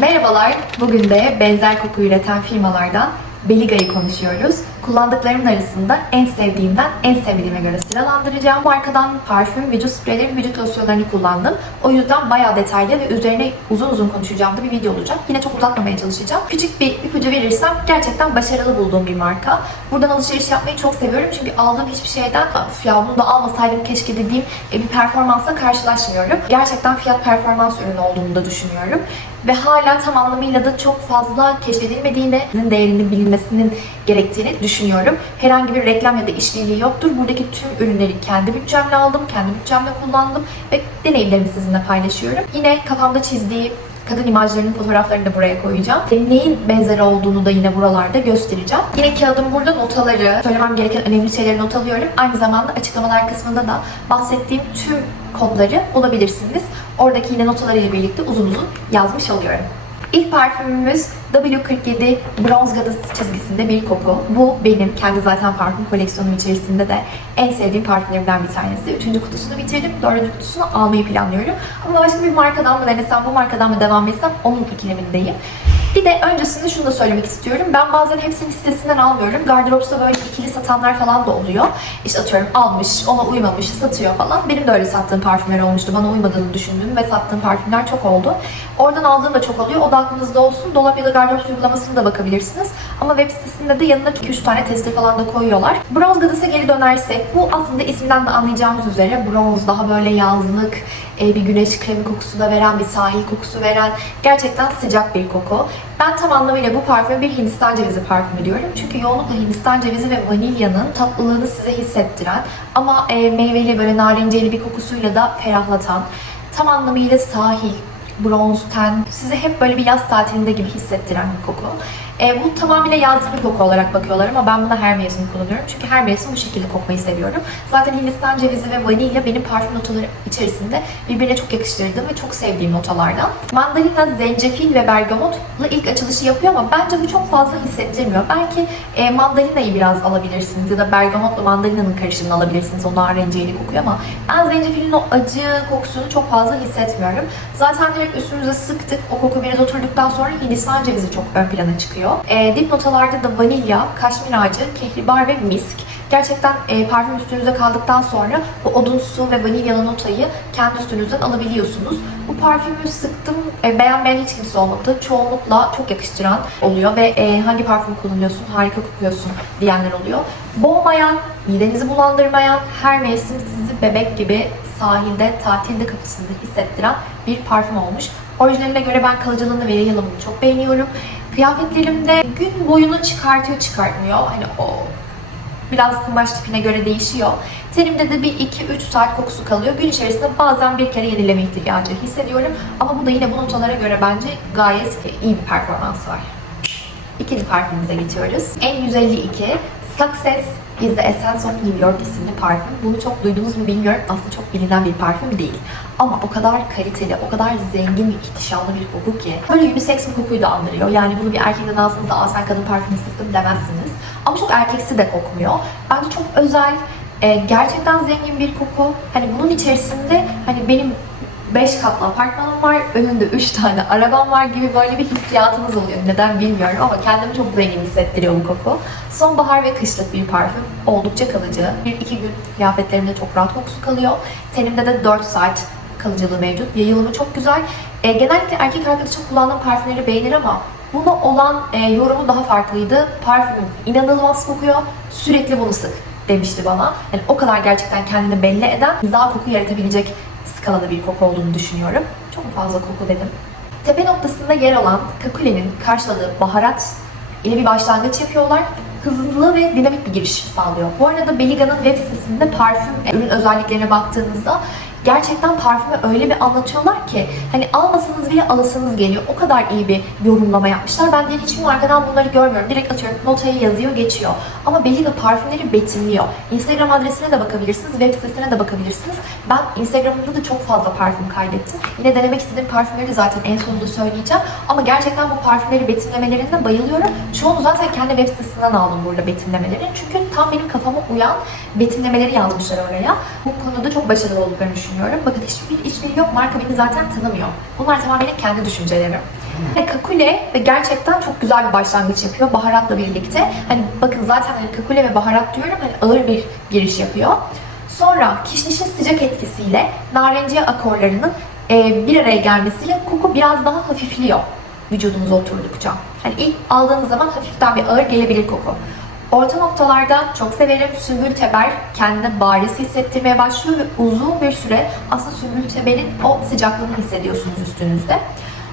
Merhabalar, bugün de benzer koku üreten firmalardan Beliga'yı konuşuyoruz. Kullandıklarımın arasında en sevdiğimden en sevmediğime göre sıralandıracağım. Markadan parfüm, vücut spreyleri, vücut losyonlarını kullandım. O yüzden bayağı detaylı ve üzerine uzun uzun konuşacağım da bir video olacak. Yine çok uzatmamaya çalışacağım. Küçük bir ipucu verirsem gerçekten başarılı bulduğum bir marka. Buradan alışveriş yapmayı çok seviyorum çünkü aldığım hiçbir şeyden "Of ya bunu da almasaydım keşke dediğim e, bir performansla karşılaşmıyorum. Gerçekten fiyat performans ürünü olduğunu da düşünüyorum. Ve hala tam anlamıyla da çok fazla keşfedilmediğini, değerinin bilinmesinin gerektiğini düşünüyorum. Herhangi bir reklam ya da işbirliği yoktur. Buradaki tüm ürünleri kendi bütçemle aldım, kendi bütçemle kullandım ve deneyimlerimi sizinle paylaşıyorum. Yine kafamda çizdiğim kadın imajlarının fotoğraflarını da buraya koyacağım. Neyin benzeri olduğunu da yine buralarda göstereceğim. Yine kağıdım burada notaları, söylemem gereken önemli şeyleri not alıyorum. Aynı zamanda açıklamalar kısmında da bahsettiğim tüm kodları bulabilirsiniz. Oradaki yine notalarıyla birlikte uzun uzun yazmış oluyorum. İlk parfümümüz W47 Bronze Goddess çizgisinde bir koku. Bu benim kendi zaten parfüm koleksiyonum içerisinde de en sevdiğim parfümlerimden bir tanesi. Üçüncü kutusunu bitirdim. Dördüncü kutusunu almayı planlıyorum. Ama başka bir markadan mı denesem, bu markadan mı devam etsem onun ikilemindeyim. Bir de öncesinde şunu da söylemek istiyorum. Ben bazen hepsini sitesinden almıyorum. Gardıropta böyle ikili satanlar falan da oluyor. İşte atıyorum almış, ona uymamış, satıyor falan. Benim de öyle sattığım parfümler olmuştu. Bana uymadığını düşündüğüm ve sattığım parfümler çok oldu. Oradan aldığım da çok oluyor. O da aklınızda olsun. Dolap ya da gardırop uygulamasına da bakabilirsiniz. Ama web sitesinde de yanına 2-3 tane testi falan da koyuyorlar. Bronze Goddess'e geri dönersek, bu aslında isminden de anlayacağımız üzere bronz, daha böyle yazlık, e, bir güneş kremi kokusu da veren, bir sahil kokusu veren gerçekten sıcak bir koku. Ben tam anlamıyla bu parfümü bir Hindistan cevizi parfümü diyorum. Çünkü yoğunlukla Hindistan cevizi ve vanilyanın tatlılığını size hissettiren ama e, meyveli böyle narinceli bir kokusuyla da ferahlatan, tam anlamıyla sahil, bronz ten, size hep böyle bir yaz tatilinde gibi hissettiren bir koku. E, bu tamamıyla yazlık bir koku olarak bakıyorlar ama ben buna her mevsim kullanıyorum. Çünkü her mevsim bu şekilde kokmayı seviyorum. Zaten Hindistan cevizi ve vanilya benim parfüm notaları içerisinde birbirine çok yakıştırdığım ve çok sevdiğim notalardan. Mandalina, zencefil ve bergamotla ilk açılışı yapıyor ama bence bu çok fazla hissettirmiyor. Belki e, mandalinayı biraz alabilirsiniz ya da bergamotla mandalinanın karışımını alabilirsiniz. O narenciyeli kokuyor ama ben zencefilin o acı kokusunu çok fazla hissetmiyorum. Zaten direkt üstümüze sıktık. O koku biraz oturduktan sonra Hindistan cevizi çok ön plana çıkıyor. E, dip notalarda da vanilya, kaşmir ağacı, kehribar ve misk. Gerçekten e, parfüm üstünüze kaldıktan sonra bu odunsu ve vanilyalı notayı kendi üstünüzden alabiliyorsunuz. Bu parfümü sıktım. E, beğenmeyen hiç kimse olmadı. Çoğunlukla çok yakıştıran oluyor ve e, hangi parfüm kullanıyorsun, harika kokuyorsun diyenler oluyor. Boğmayan, midenizi bulandırmayan, her mevsim sizi bebek gibi sahilde, tatilde kafasında hissettiren bir parfüm olmuş. Orijinaline göre ben kalıcılığını ve yayılımını çok beğeniyorum. Kıyafetlerimde gün boyunu çıkartıyor çıkartmıyor. Hani o biraz kumaş tipine göre değişiyor. Tenimde de bir 2-3 saat kokusu kalıyor. Gün içerisinde bazen bir kere yenileme ihtiyacı hissediyorum. Ama bu da yine bu notalara göre bence gayet iyi bir performans var. İkinci parfümümüze geçiyoruz. En152 Success is the Essence of New York isimli parfüm. Bunu çok duydunuz mu bilmiyorum. Aslında çok bilinen bir parfüm değil. Ama o kadar kaliteli, o kadar zengin ve ihtişamlı bir koku ki. Böyle unisex bir kokuyu da andırıyor. Yani bunu bir erkekten alsanız da sen kadın parfümü sıktım demezsiniz. Ama çok erkeksi de kokmuyor. Bence çok özel, e, gerçekten zengin bir koku. Hani bunun içerisinde hani benim 5 katlı apartmanım var, önünde 3 tane arabam var gibi böyle bir hissiyatınız oluyor. Neden bilmiyorum ama kendimi çok zengin hissettiriyor bu koku. Sonbahar ve kışlık bir parfüm. Oldukça kalıcı. Bir iki gün kıyafetlerimde çok rahat kokusu kalıyor. Tenimde de 4 saat kalıcılığı mevcut. Yayılımı çok güzel. E, genellikle erkek arkadaşım kullandığım parfümleri beğenir ama buna olan e, yorumu daha farklıydı. Parfümüm inanılmaz kokuyor. Sürekli bunu sık demişti bana. Yani o kadar gerçekten kendini belli eden, daha koku yaratabilecek skalada bir koku olduğunu düşünüyorum. Çok fazla koku dedim. Tepe noktasında yer olan Kakule'nin karşıladığı baharat ile bir başlangıç yapıyorlar. Hızlı ve dinamik bir giriş sağlıyor. Bu arada Beliga'nın web sitesinde parfüm ürün özelliklerine baktığınızda gerçekten parfümü öyle bir anlatıyorlar ki hani almasanız bile alasınız geliyor. O kadar iyi bir yorumlama yapmışlar. Ben diğer hiçbir markadan bunları görmüyorum. Direkt atıyorum notayı yazıyor geçiyor. Ama Beliga parfümleri betimliyor. Instagram adresine de bakabilirsiniz, web sitesine de bakabilirsiniz. Ben Instagram'da da çok fazla parfüm kaydettim. Yine denemek istediğim parfümleri zaten en sonunda söyleyeceğim. Ama gerçekten bu parfümleri betimlemelerine bayılıyorum. Çoğunu zaten kendi web sitesinden aldım burada betimlemeleri. Çünkü tam benim kafama uyan betimlemeleri yazmışlar oraya. Bu konuda çok başarılı olduklarını düşünüyorum. Bakın hiçbir işleri yok. Marka beni zaten tanımıyor. Bunlar tamamen kendi düşüncelerim. Ve kakule ve gerçekten çok güzel bir başlangıç yapıyor baharatla birlikte. Hani bakın zaten hani kakule ve baharat diyorum hani ağır bir giriş yapıyor. Sonra kişnişin sıcak etkisiyle narenciye akorlarının e, bir araya gelmesiyle koku biraz daha hafifliyor vücudunuza oturdukça. Hani ilk aldığınız zaman hafiften bir ağır gelebilir koku. Orta noktalarda çok severim. Sümbül teber kendini bariz hissettirmeye başlıyor ve uzun bir süre aslında sümbül teberin o sıcaklığını hissediyorsunuz üstünüzde.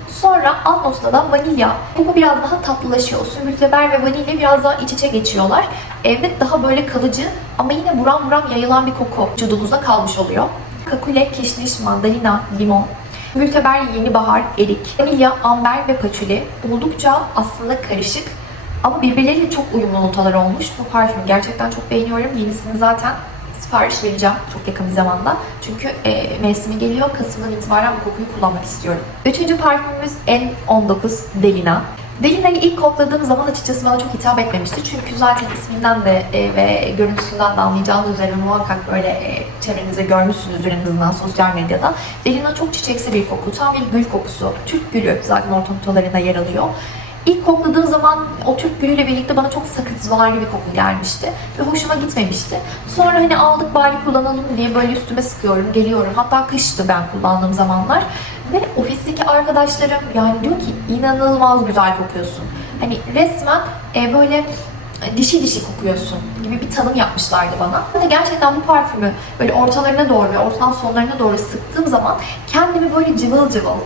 Sonra alt notta da vanilya. Koku biraz daha tatlılaşıyor. O sümbülteber ve vanilya biraz daha iç içe geçiyorlar. Evet daha böyle kalıcı ama yine buram buram yayılan bir koku vücudunuzda kalmış oluyor. Kakule, kişniş, mandalina, limon, Mülteber, yeni bahar, erik, vanilya, amber ve patchouli oldukça aslında karışık ama birbirleriyle çok uyumlu notalar olmuş. Bu parfümü gerçekten çok beğeniyorum. Yenisini zaten sipariş vereceğim çok yakın bir zamanda. Çünkü e, mevsimi geliyor. Kasım'dan itibaren bu kokuyu kullanmak istiyorum. Üçüncü parfümümüz N19 Delina. Delina'yı ilk kokladığım zaman açıkçası bana çok hitap etmemişti. Çünkü zaten isminden de e, ve görüntüsünden de anlayacağınız üzere muhakkak böyle e, çevrenizde görmüşsünüzdür en azından sosyal medyada. Delina çok çiçeksi bir koku. Tam bir gül kokusu. Türk gülü zaten orta notalarında yer alıyor. İlk kokladığım zaman o Türk gülüyle birlikte bana çok sakızvari bir koku gelmişti. Ve hoşuma gitmemişti. Sonra hani aldık bari kullanalım diye böyle üstüme sıkıyorum, geliyorum. Hatta kıştı ben kullandığım zamanlar. Ve ofisteki arkadaşlarım yani diyor ki inanılmaz güzel kokuyorsun. Hani resmen e, böyle dişi dişi kokuyorsun gibi bir tanım yapmışlardı bana. De gerçekten bu parfümü böyle ortalarına doğru ve ortadan sonlarına doğru sıktığım zaman kendimi böyle cıvıl cıvıl,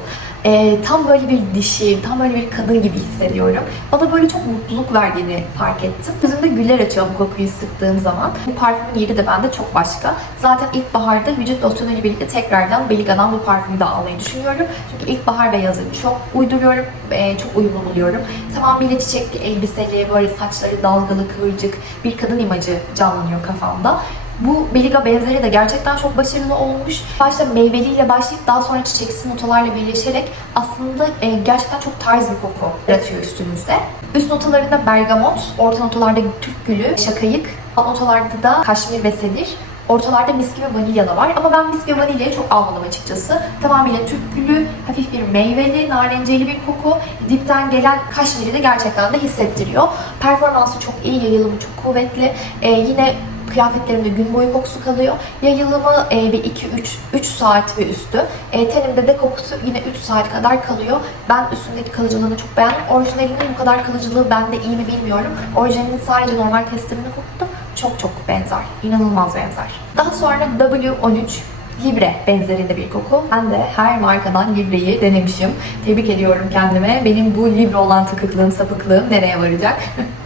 e, tam böyle bir dişi, tam böyle bir kadın gibi hissediyorum. Bana böyle çok mutluluk verdiğini fark ettim. Yüzümde güller açıyor bu kokuyu sıktığım zaman. Bu parfümün yeri de bende çok başka. Zaten ilkbaharda vücut losyonuyla birlikte tekrardan Beliga'dan bu parfümü de almayı düşünüyorum. Çünkü ilkbahar ve yazı çok uyduruyorum, e, çok uyumlu buluyorum. Tamamıyla çiçekli elbiseli, böyle saçları dalgalı, kıvırcık bir kadın imajı canlanıyor kafamda. Bu Beliga benzeri de gerçekten çok başarılı olmuş. Başta meyveliyle başlayıp daha sonra çiçeksi notalarla birleşerek aslında e, gerçekten çok tarz bir koku yaratıyor üstünüzde. Üst notalarında bergamot, orta notalarda Türk gülü, şakayık, alt notalarda da kaşmir ve sedir. Ortalarda miski ve vanilya da var ama ben miski ve vanilyayı çok almadım açıkçası. Tamamıyla Türk gülü, hafif bir meyveli, narenceli bir koku. Dipten gelen kaşmiri de gerçekten de hissettiriyor. Performansı çok iyi, yayılımı çok kuvvetli. Ee, yine kıyafetlerimde gün boyu kokusu kalıyor. Yayılımı e, bir 2 3 3 saat ve üstü. E, tenimde de kokusu yine 3 saat kadar kalıyor. Ben üstündeki kalıcılığını çok beğendim. Orijinalinin bu kadar kalıcılığı bende iyi mi bilmiyorum. Orijinalinin sadece normal testlerini koktu. Çok çok benzer. İnanılmaz benzer. Daha sonra W13 Libre benzerinde bir koku. Ben de her markadan Libre'yi denemişim. Tebrik ediyorum kendime. Benim bu Libre olan takıklığım, sapıklığım nereye varacak?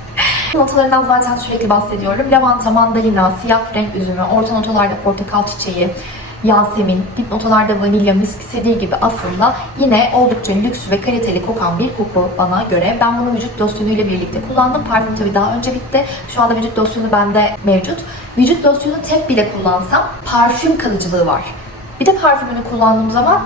Notalarından zaten sürekli bahsediyorum. Lavanta, mandalina, siyah renk üzümü, orta notalarda portakal çiçeği, Yasemin, dip notalarda vanilya, misk, sedir gibi aslında yine oldukça lüks ve kaliteli kokan bir koku bana göre. Ben bunu vücut losyonuyla birlikte kullandım. Parfüm tabii daha önce bitti. Şu anda vücut losyonu bende mevcut. Vücut losyonu tek bile kullansam parfüm kalıcılığı var. Bir de parfümünü kullandığım zaman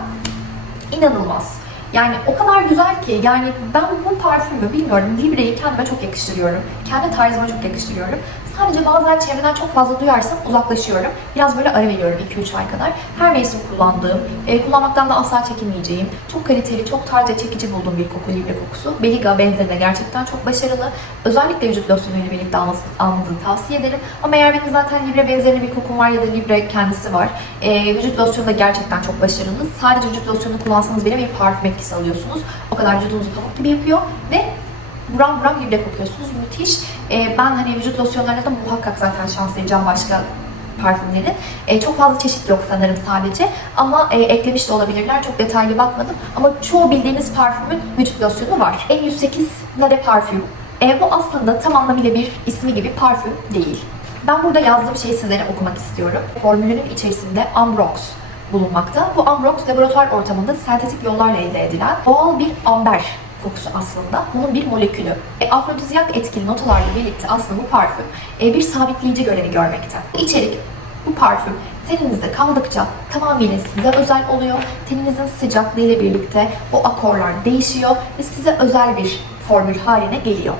inanılmaz. Yani o kadar güzel ki yani ben bu parfümü bilmiyorum Libre'yi kendime çok yakıştırıyorum. Kendi tarzıma çok yakıştırıyorum. Sadece bazen çevreden çok fazla duyarsam uzaklaşıyorum. Biraz böyle ara veriyorum 2-3 ay kadar. Her mevsim kullandığım, e, kullanmaktan da asla çekinmeyeceğim. Çok kaliteli, çok tarz ve çekici bulduğum bir koku Libre kokusu. Beliga benzerine gerçekten çok başarılı. Özellikle vücut losyonuyla birlikte almanızı tavsiye ederim. Ama eğer benim zaten Libre benzerine bir kokum var ya da Libre kendisi var. E, vücut losyonu da gerçekten çok başarılı. Sadece vücut losyonu kullansanız bile bir parfüm etkisi alıyorsunuz. O kadar vücudunuzu pamuk gibi yapıyor ve buram buram libre kokuyorsunuz. Müthiş. Ee, ben hani vücut losyonlarına da muhakkak zaten şans vereceğim başka parfümlerin. Ee, çok fazla çeşit yok sanırım sadece. Ama e, eklemiş de olabilirler. Çok detaylı bakmadım. Ama çoğu bildiğiniz parfümün vücut losyonu var. En108 Nade parfüm. E, bu aslında tam anlamıyla bir ismi gibi parfüm değil. Ben burada yazdığım şeyi sizlere okumak istiyorum. Formülünün içerisinde Ambrox bulunmakta. Bu Ambrox laboratuvar ortamında sentetik yollarla elde edilen doğal bir amber kokusu aslında. Bunun bir molekülü. E, afrodizyak etkili notalarla birlikte aslında bu parfüm e, bir sabitleyici görevi görmekte. İçerik bu parfüm teninizde kaldıkça tamamıyla size özel oluyor. Teninizin sıcaklığı ile birlikte o akorlar değişiyor ve size özel bir formül haline geliyor.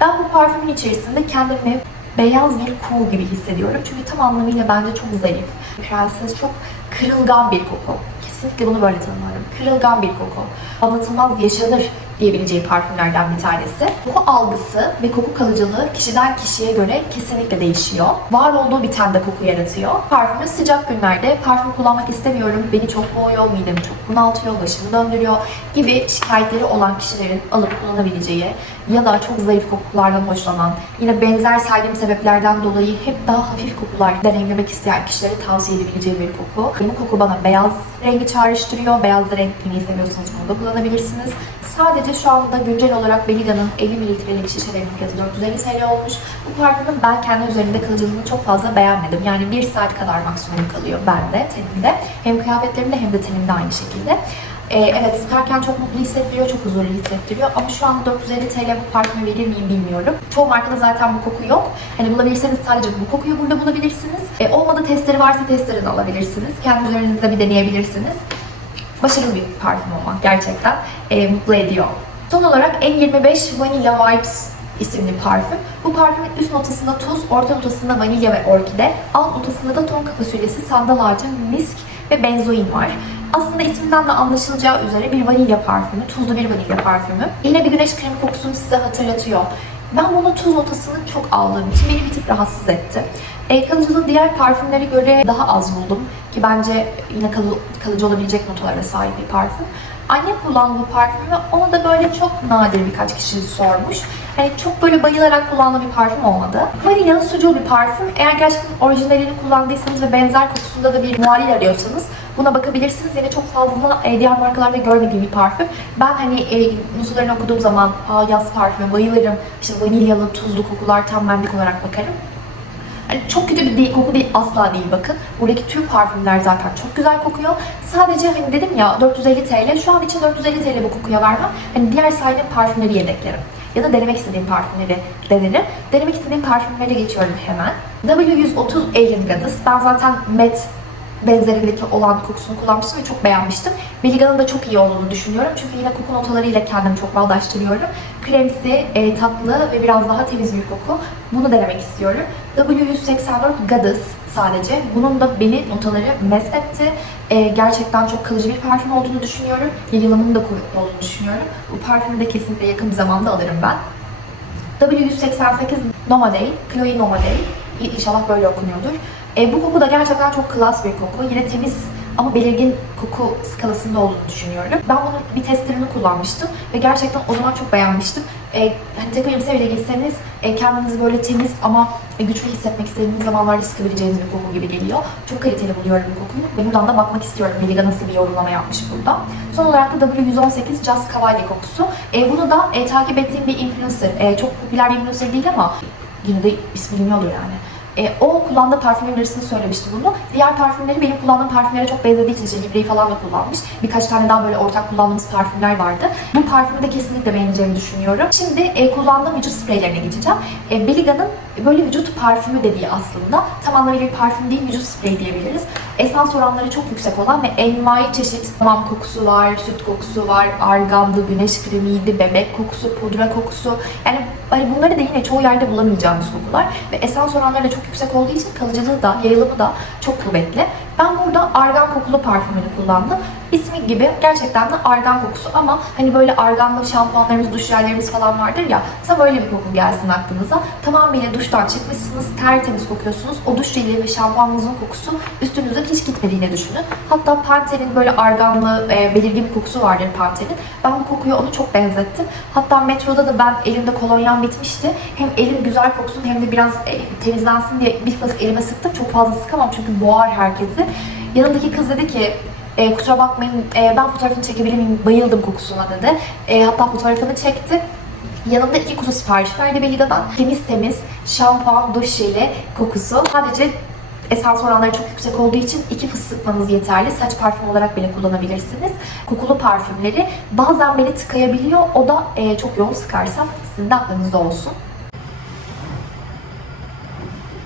Ben bu parfümün içerisinde kendimi beyaz bir kuğu gibi hissediyorum. Çünkü tam anlamıyla bence çok zarif, prenses, çok kırılgan bir koku Kesinlikle bunu böyle tanımlarım. Kırılgan bir koku. Anlatılmaz yaşanır diyebileceği parfümlerden bir tanesi. Koku algısı ve koku kalıcılığı kişiden kişiye göre kesinlikle değişiyor. Var olduğu bir tende koku yaratıyor. Parfümü sıcak günlerde parfüm kullanmak istemiyorum, beni çok boğuyor, midemi çok bunaltıyor, başımı döndürüyor gibi şikayetleri olan kişilerin alıp kullanabileceği ya da çok zayıf kokulardan hoşlanan, yine benzer saydığım sebeplerden dolayı hep daha hafif kokular deneyimlemek isteyen kişilere tavsiye edebileceğim bir koku. Bu koku bana beyaz rengi çağrıştırıyor. Beyaz rengi seviyorsanız bunu da kullanabilirsiniz. Sadece şu anda güncel olarak Beliga'nın 50 mililitrelik şişelerinin fiyatı 450 TL olmuş. Bu parfümün ben kendi üzerinde kalıcılığını çok fazla beğenmedim. Yani bir saat kadar maksimum kalıyor bende, tenimde. Hem kıyafetlerimde hem de tenimde aynı şekilde. Ee, evet sıkarken çok mutlu hissettiriyor, çok huzurlu hissettiriyor. Ama şu an 450 TL bu parfümü verir miyim bilmiyorum. Çoğu markada zaten bu koku yok. Hani bulabilirseniz sadece bu kokuyu burada bulabilirsiniz. Ee, olmadı testleri varsa testlerini alabilirsiniz. Kendi üzerinizde bir deneyebilirsiniz. Başarılı bir parfüm ama gerçekten e, mutlu ediyor. Son olarak N25 Vanilla Vibes isimli parfüm. Bu parfümün üst notasında tuz, orta notasında vanilya ve orkide, alt notasında da tonka fasulyesi, sandal ağacı, misk ve benzoin var. Aslında isminden de anlaşılacağı üzere bir vanilya parfümü, tuzlu bir vanilya parfümü. Yine bir güneş kremi kokusunu size hatırlatıyor. Ben bunu tuz notasını çok aldığım için beni bir tık rahatsız etti. E, kalıcılığı diğer parfümlere göre daha az buldum. Ki bence yine kalı- kalıcı olabilecek notalara sahip bir parfüm. Annem kullandı bu parfümü. Ona da böyle çok nadir birkaç kişi sormuş. Hani çok böyle bayılarak kullandığım bir parfüm olmadı. Vanilyalı sucul bir parfüm. Eğer gerçekten orijinalini kullandıysanız ve benzer kokusunda da bir muadil arıyorsanız buna bakabilirsiniz. Yine çok fazla e, diğer markalarda görmediğim bir parfüm. Ben hani e, notalarını okuduğum zaman yaz parfümü bayılırım. İşte vanilyalı, tuzlu kokular tam benlik olarak bakarım. Hani çok kötü bir değil, koku değil asla değil bakın. Buradaki tüm parfümler zaten çok güzel kokuyor. Sadece hani dedim ya 450 TL. Şu an için 450 TL bu kokuya vermem. Hani diğer saydığım parfümleri yedeklerim. Ya da denemek istediğim parfümleri denerim. Denemek istediğim parfümlere geçiyorum hemen. W130 Alien Goddess. Ben zaten Met benzerindeki olan kokusunu kullanmıştım ve çok beğenmiştim. Beliga'nın da çok iyi olduğunu düşünüyorum. Çünkü yine koku notalarıyla kendimi çok bağdaştırıyorum. Kremsi, e, tatlı ve biraz daha temiz bir koku. Bunu denemek istiyorum. W184 Goddess sadece. Bunun da beni notaları mest. E, gerçekten çok kalıcı bir parfüm olduğunu düşünüyorum. Yayılımının da kuvvetli olduğunu düşünüyorum. Bu parfümü de kesinlikle yakın bir zamanda alırım ben. W188 Nomaday, Chloe Nomaday. İnşallah böyle okunuyordur. E, bu koku da gerçekten çok klas bir koku. Yine temiz ama belirgin koku skalasında olduğunu düşünüyorum. Ben bunun bir testlerini kullanmıştım ve gerçekten o zaman çok beğenmiştim. E, hani tek elbise bile giyseniz e, kendinizi böyle temiz ama güçlü hissetmek istediğiniz zamanlarda sıkabileceğiniz bir koku gibi geliyor. Çok kaliteli buluyorum bu kokuyu ve buradan da bakmak istiyorum Beliga nasıl bir yorumlama yapmış burada. Son olarak da W118 Just Cavalli kokusu. E, bunu da e, takip ettiğim bir influencer, e, çok popüler bir influencer değil ama yine de ismi biliniyordur yani. E, o kullandığı parfümlerin arasında söylemişti bunu. Diğer parfümleri benim kullandığım parfümlere çok benzediği için işte Libre'yi falan da kullanmış. Birkaç tane daha böyle ortak kullandığımız parfümler vardı. Bu parfümü de kesinlikle beğeneceğimi düşünüyorum. Şimdi e, kullandığım vücut spreylerine geçeceğim. E, Beliga'nın böyle vücut parfümü dediği aslında tam anlamıyla bir parfüm değil vücut spreyi diyebiliriz. Esans oranları çok yüksek olan ve envai çeşit hamam kokusu var, süt kokusu var, argandı, güneş kremiydi, bebek kokusu, pudra kokusu. Yani hani bunları da yine çoğu yerde bulamayacağımız kokular ve esans oranları da çok yüksek olduğu için kalıcılığı da, yayılımı da çok kuvvetli. Ben burada argan kokulu parfümünü kullandım. İsmi gibi gerçekten de argan kokusu ama hani böyle arganlı şampuanlarımız, duş jellerimiz falan vardır ya. Mesela böyle bir koku gelsin aklınıza. Tamamıyla duştan çıkmışsınız, tertemiz kokuyorsunuz. O duş jeli ve şampuanınızın kokusu üstünüzden hiç gitmediğini düşünün. Hatta Pantene'in böyle arganlı, e, belirgin bir kokusu vardır Pantene'in. Ben bu kokuyu onu çok benzettim. Hatta metroda da ben elimde kolonyam bitmişti. Hem elim güzel koksun hem de biraz e, temizlensin diye bir fazla elime sıktım. Çok fazla sıkamam çünkü boğar herkesi. Yanındaki kız dedi ki e, kusura bakmayın e, ben fotoğrafını çekebilir miyim? Bayıldım kokusuna dedi. E, hatta fotoğrafını çekti. Yanımda iki kutu sipariş verdi Beliga'dan. Temiz temiz şampuan, duş jeli kokusu. Sadece esans oranları çok yüksek olduğu için iki fıs sıkmanız yeterli. Saç parfüm olarak bile kullanabilirsiniz. Kokulu parfümleri bazen beni tıkayabiliyor. O da e, çok yoğun sıkarsam sizin de aklınızda olsun.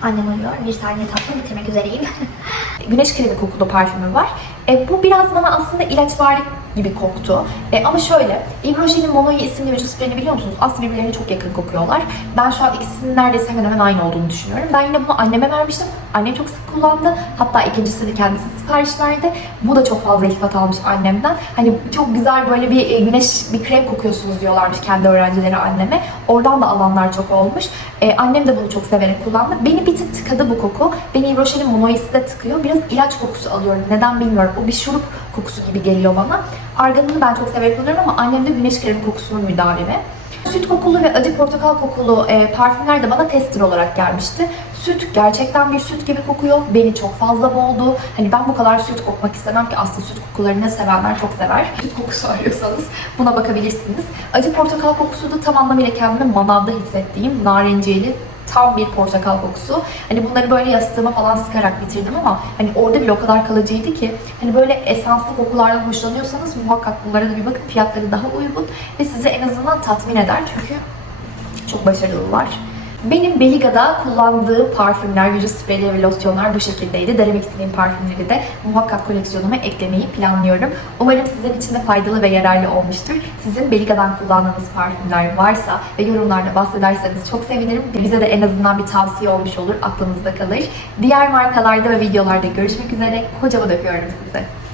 Annem arıyor. Bir saniye tatlım bitirmek üzereyim. güneş kremi kokulu parfümü var. E, bu biraz bana aslında ilaçvari gibi koktu. E, ama şöyle, Yves Rocher'in Monoyi isimli vücut spreyini biliyor musunuz? Aslında birbirlerine çok yakın kokuyorlar. Ben şu an ikisinin neredeyse hemen hemen aynı olduğunu düşünüyorum. Ben yine bunu anneme vermiştim. Annem çok sık kullandı. Hatta ikincisini kendisi sipariş verdi. Bu da çok fazla iltifat almış annemden. Hani çok güzel böyle bir e, güneş, bir krem kokuyorsunuz diyorlarmış kendi öğrencileri anneme. Oradan da alanlar çok olmuş. E, annem de bunu çok severek kullandı. Beni bir tık tıkadı bu koku. Beni Rocher'in Monoi'si de tıkıyor. Biraz ilaç kokusu alıyorum. Neden bilmiyorum. O bir şurup kokusu gibi geliyor bana. Arganını ben çok severek kullanıyorum ama annem de güneş kremi kokusunun müdavimi. Süt kokulu ve acı portakal kokulu e, parfümler de bana tester olarak gelmişti. Süt gerçekten bir süt gibi kokuyor. Beni çok fazla boğdu. Hani ben bu kadar süt kokmak istemem ki aslında süt kokularını sevenler çok sever. Süt kokusu arıyorsanız buna bakabilirsiniz. Acı portakal kokusu da tam anlamıyla kendimi manavda hissettiğim narenciyeli tam bir portakal kokusu. Hani bunları böyle yastığıma falan sıkarak bitirdim ama hani orada bile o kadar kalıcıydı ki hani böyle esanslı kokulardan hoşlanıyorsanız muhakkak bunlara da bir bakın. Fiyatları daha uygun ve sizi en azından tatmin eder çünkü çok başarılılar. Benim Beliga'da kullandığım parfümler, vücut spreyleri ve losyonlar bu şekildeydi. Denemek istediğim parfümleri de muhakkak koleksiyonuma eklemeyi planlıyorum. Umarım sizin için de faydalı ve yararlı olmuştur. Sizin Beliga'dan kullandığınız parfümler varsa ve yorumlarda bahsederseniz çok sevinirim. Bize de en azından bir tavsiye olmuş olur, aklınızda kalır. Diğer markalarda ve videolarda görüşmek üzere. Kocaman öpüyorum sizi.